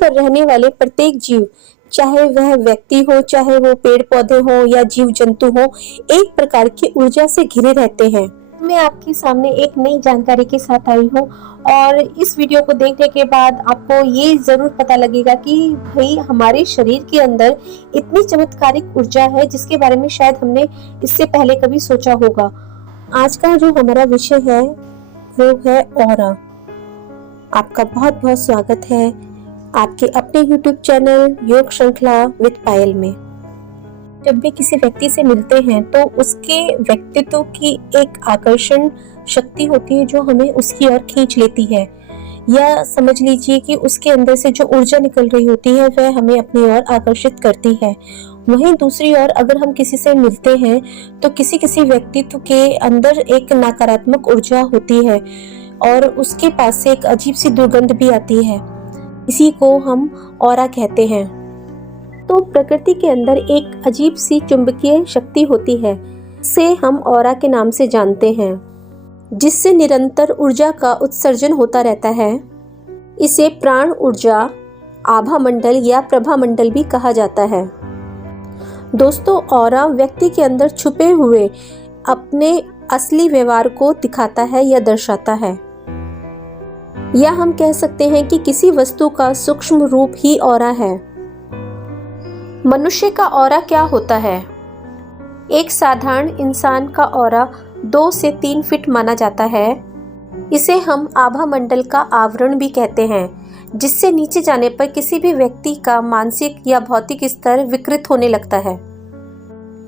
पर रहने वाले प्रत्येक जीव, चाहे वह व्यक्ति हो, चाहे वो पेड़ पौधे हो या जीव जंतु हो, एक प्रकार की ऊर्जा से घिरे रहते हैं। मैं आपके सामने एक नई जानकारी के साथ आई हूँ और इस वीडियो को देखने के बाद आपको ये जरूर पता लगेगा कि भाई हमारे शरीर के अंदर इतनी चमत्कारिक ऊर्जा है जिसके बारे में शायद हमने इससे पहले कभी सोचा होगा। आज का जो हमारा विषय है वो है ऑरा। आपका बहुत बहुत स्वागत है आपके अपने YouTube चैनल योग श्रृंखला विद पायल में। जब भी किसी व्यक्ति से मिलते हैं तो उसके व्यक्तित्व की एक आकर्षण शक्ति होती है जो हमें उसकी ओर खींच लेती है, या समझ लीजिए कि उसके अंदर से जो ऊर्जा निकल रही होती है वह हमें अपनी ओर आकर्षित करती है। वहीं दूसरी ओर अगर हम किसी से मिलते हैं तो किसी किसी व्यक्तित्व के अंदर एक नकारात्मक ऊर्जा होती है और उसके पास से एक अजीब सी दुर्गंध भी आती है। इसी को हम ऑरा कहते हैं। तो प्रकृति के अंदर एक अजीब सी चुंबकीय शक्ति होती है, से हम ऑरा के नाम से जानते हैं, जिससे निरंतर ऊर्जा का उत्सर्जन होता रहता है। इसे प्राण ऊर्जा, आभा मंडल या प्रभा मंडल भी कहा जाता है। दोस्तों, ऑरा व्यक्ति के अंदर छुपे हुए अपने असली व्यवहार को दिखाता है या दर्शाता है, या हम कह सकते हैं कि किसी वस्तु का सूक्ष्म रूप ही ऑरा है। मनुष्य का ऑरा क्या होता है? एक साधारण इंसान का ऑरा 2 से 3 फीट माना जाता है। इसे हम आभा मंडल का आवरण भी कहते हैं, जिससे नीचे जाने पर किसी भी व्यक्ति का मानसिक या भौतिक स्तर विकृत होने लगता है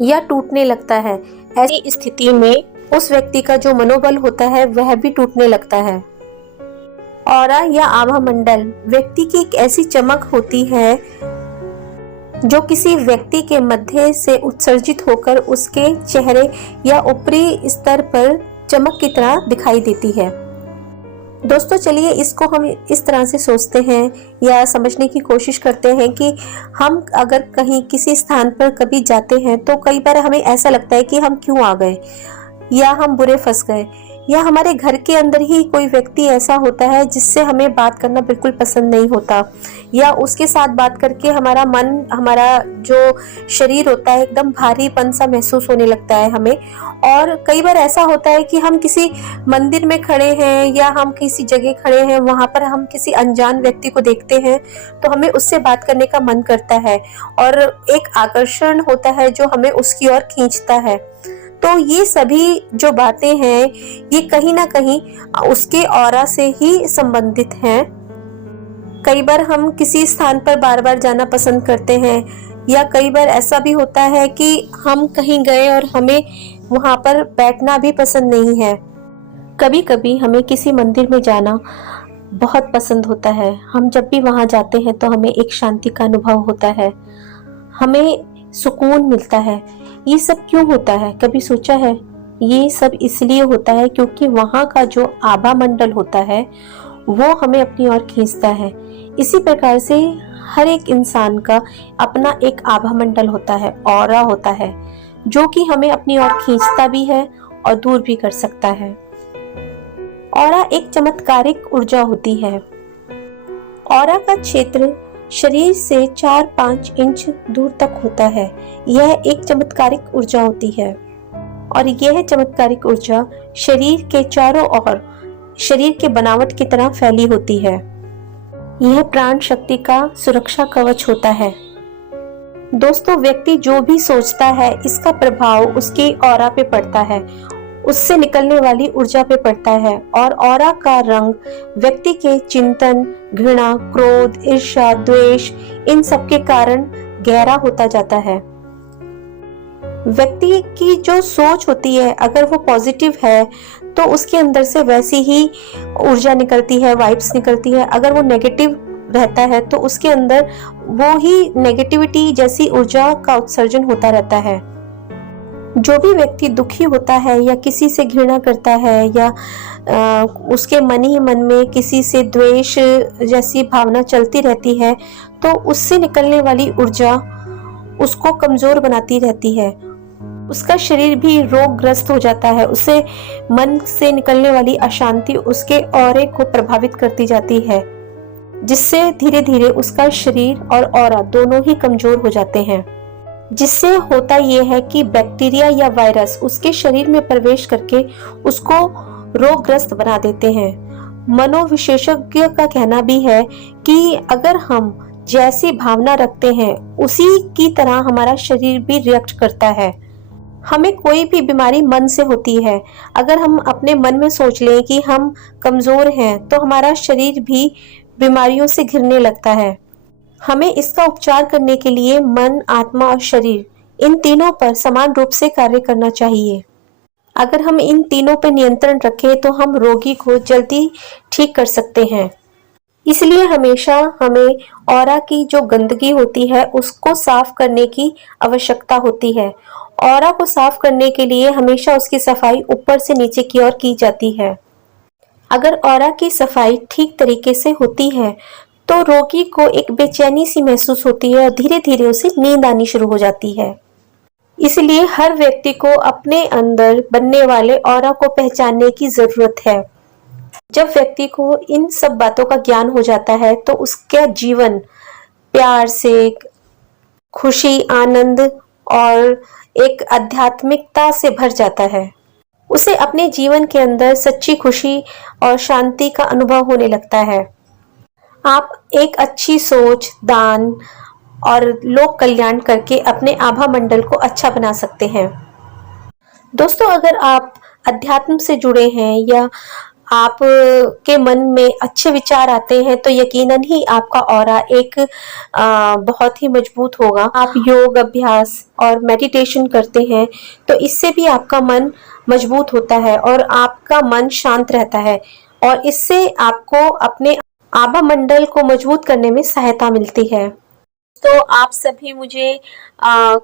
या टूटने लगता है। ऐसी स्थिति में उस व्यक्ति का जो मनोबल होता है वह भी टूटने लगता है। ऑरा या आभा मंडल व्यक्ति की एक ऐसी चमक होती है जो किसी व्यक्ति के मध्य से उत्सर्जित होकर उसके चेहरे या ऊपरी स्तर पर चमक की तरह दिखाई देती है। दोस्तों, चलिए इसको हम इस तरह से सोचते हैं या समझने की कोशिश करते हैं कि हम अगर कहीं किसी स्थान पर कभी जाते हैं तो कई बार हमें ऐसा लगता है कि हम क्यों आ गए, या हम बुरे फंस गए, या हमारे घर के अंदर ही कोई व्यक्ति ऐसा होता है जिससे हमें बात करना बिल्कुल पसंद नहीं होता, या उसके साथ बात करके हमारा मन, हमारा जो शरीर होता है एकदम भारीपन सा महसूस होने लगता है हमें। और कई बार ऐसा होता है कि हम किसी मंदिर में खड़े हैं या हम किसी जगह खड़े हैं, वहां पर हम किसी अनजान व्यक्ति को देखते हैं तो हमें उससे बात करने का मन करता है और एक आकर्षण होता है जो हमें उसकी ओर खींचता है। तो ये सभी जो बातें हैं ये कहीं ना कहीं उसके ऑरा से ही संबंधित हैं। कई बार हम किसी स्थान पर बार बार जाना पसंद करते हैं, या कई बार ऐसा भी होता है कि हम कहीं गए और हमें वहां पर बैठना भी पसंद नहीं है। कभी कभी हमें किसी मंदिर में जाना बहुत पसंद होता है। हम जब भी वहां जाते हैं तो हमें एक शांति का अनुभव होता है, हमें सुकून मिलता है। ये सब क्यों होता है, कभी सोचा है? ये सब इसलिए होता है क्योंकि वहाँ का जो आभा मंडल होता है वो हमें अपनी ओर खींचता है। इसी प्रकार से हर एक इंसान का अपना एक आभा मंडल होता है, ऑरा होता है, जो कि हमें अपनी ओर खींचता भी है और दूर भी कर सकता है। ऑरा एक चमत्कारिक ऊर्जा होती है। ऑरा का क्षेत्र शरीर से 4-5 इंच दूर तक होता है। यह एक चमत्कारिक ऊर्जा होती है और यह चमत्कारिक ऊर्जा शरीर के चारों ओर शरीर के बनावट की तरह फैली होती है। यह प्राण शक्ति का सुरक्षा कवच होता है। दोस्तों, व्यक्ति जो भी सोचता है इसका प्रभाव उसके ऑरा पे पड़ता है, उससे निकलने वाली ऊर्जा पे पड़ता है। और ऑरा का रंग व्यक्ति के चिंतन, घृणा, क्रोध, ईर्ष्या, द्वेष, इन सब के कारण गहरा होता जाता है। व्यक्ति की जो सोच होती है अगर वो पॉजिटिव है तो उसके अंदर से वैसी ही ऊर्जा निकलती है, वाइब्स निकलती है। अगर वो नेगेटिव रहता है तो उसके अंदर वो ही नेगेटिविटी जैसी ऊर्जा का उत्सर्जन होता रहता है। जो भी व्यक्ति दुखी होता है या किसी से घृणा करता है या उसके मन ही मन में किसी से द्वेष जैसी भावना चलती रहती है तो उससे निकलने वाली ऊर्जा उसको कमजोर बनाती रहती है। उसका शरीर भी रोगग्रस्त हो जाता है। उसे मन से निकलने वाली अशांति उसके ऑरे को प्रभावित करती जाती है। जिससे धीरे धीरे उसका शरीर और ऑरा दोनों ही कमजोर हो जाते हैं। जिससे होता यह है कि बैक्टीरिया या वायरस उसके शरीर में प्रवेश करके उसको रोगग्रस्त बना देते हैं। मनोविशेषज्ञ का कहना भी है कि अगर हम जैसी भावना रखते हैं उसी की तरह हमारा शरीर भी रिएक्ट करता है। हमें कोई भी बीमारी मन से होती है। अगर हम अपने मन में सोच लें कि हम कमजोर हैं तो हमारा शरीर भी बीमारियों से घिरने लगता है। हमें इसका उपचार करने के लिए मन, आत्मा और शरीर इन तीनों पर समान रूप से कार्य करना चाहिए। अगर हम इन तीनों पर नियंत्रण रखें तो हम रोगी को जल्दी ठीक कर सकते हैं। इसलिए हमेशा हमें ऑरा की जो गंदगी होती है उसको साफ करने की आवश्यकता होती है। ऑरा को साफ करने के लिए हमेशा उसकी सफाई ऊपर से नीचे की ओर की जाती है। अगर ऑरा की सफाई ठीक तरीके से होती है तो रोगी को एक बेचैनी सी महसूस होती है और धीरे धीरे उसे नींद आनी शुरू हो जाती है। इसलिए हर व्यक्ति को अपने अंदर बनने वाले ऑरा को पहचानने की जरूरत है। जब व्यक्ति को इन सब बातों का ज्ञान हो जाता है तो उसका जीवन प्यार से, खुशी, आनंद और एक आध्यात्मिकता से भर जाता है। उसे अपने जीवन के अंदर सच्ची खुशी और शांति का अनुभव होने लगता है। आप एक अच्छी सोच, दान और लोक कल्याण करके अपने आभा मंडल को अच्छा बना सकते हैं। दोस्तों, अगर आप अध्यात्म से जुड़े हैं या आप के मन में अच्छे विचार आते हैं तो यकीनन ही आपका ऑरा एक बहुत ही मजबूत होगा। आप योग अभ्यास और मेडिटेशन करते हैं तो इससे भी आपका मन मजबूत होता है और आपका मन शांत रहता है और इससे आपको अपने आभा मंडल को मजबूत करने में सहायता मिलती है। तो आप सभी मुझे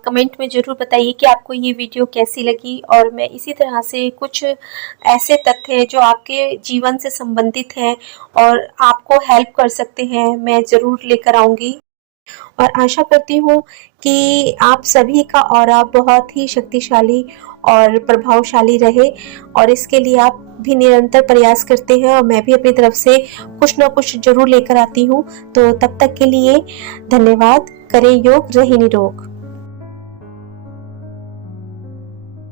कमेंट में ज़रूर बताइए कि आपको ये वीडियो कैसी लगी और मैं इसी तरह से कुछ ऐसे तथ्य हैं जो आपके जीवन से संबंधित हैं और आपको हेल्प कर सकते हैं, मैं ज़रूर लेकर आऊँगी। और आशा करती हूँ कि आप सभी का ऑरा बहुत ही शक्तिशाली और प्रभावशाली रहे और इसके लिए आप भी निरंतर प्रयास करते हैं और मैं भी अपनी तरफ से कुछ ना कुछ जरूर लेकर आती हूँ। तो तब तक के लिए धन्यवाद। करें योग, रहे निरोग।